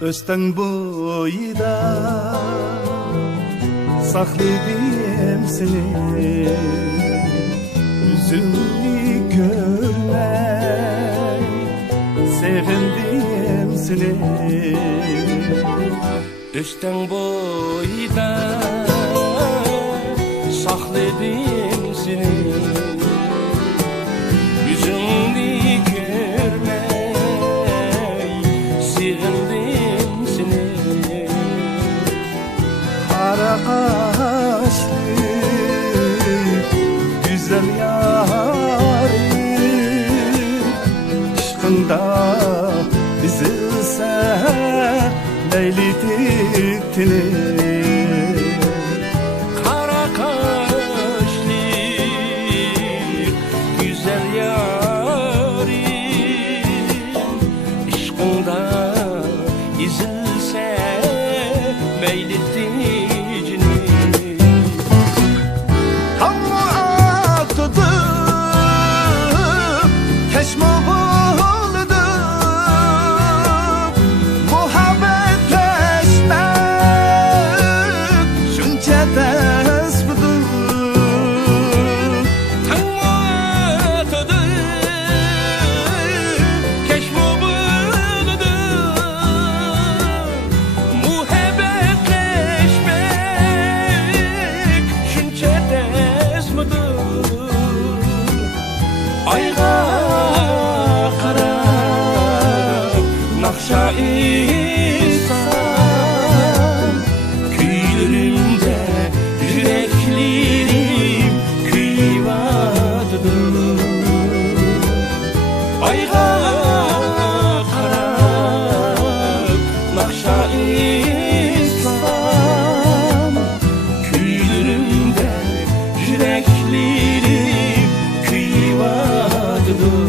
Östen boyida sakladım seni, yüzünü görmek sevindim seni. Östen boyida sakladım seni, yüzünü görmek sevindim. Kara kaşlı güzel yarim, aşkında üzülse Leyli diktini. Kara kaşlı güzel yarim, aşkında üzülse Leyli diktini. Ayga qarab naqşa insan, kuylarımda yüreklerim kuyuvadıdır. Ayga qarab naqşa insan, kuylarımda yüreklerim kuyuvadıdır.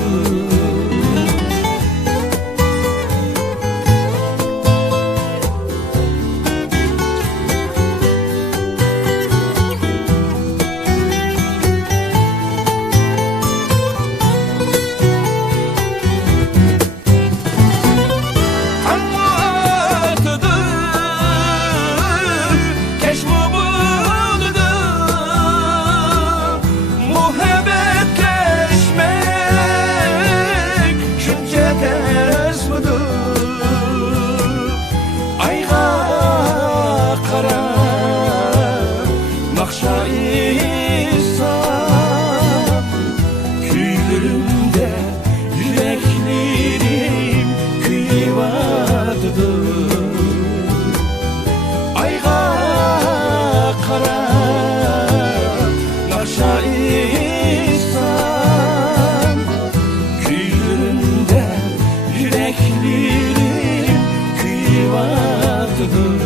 Naqşa insan, kuylarımda yüreklerim kuyuvadıdır. Ayga qarab naqşa insan, kuylarımda yüreklerim kuyuvadıdır.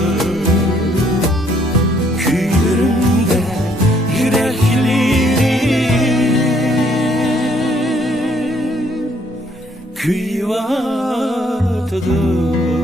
Kuyuvadıdır.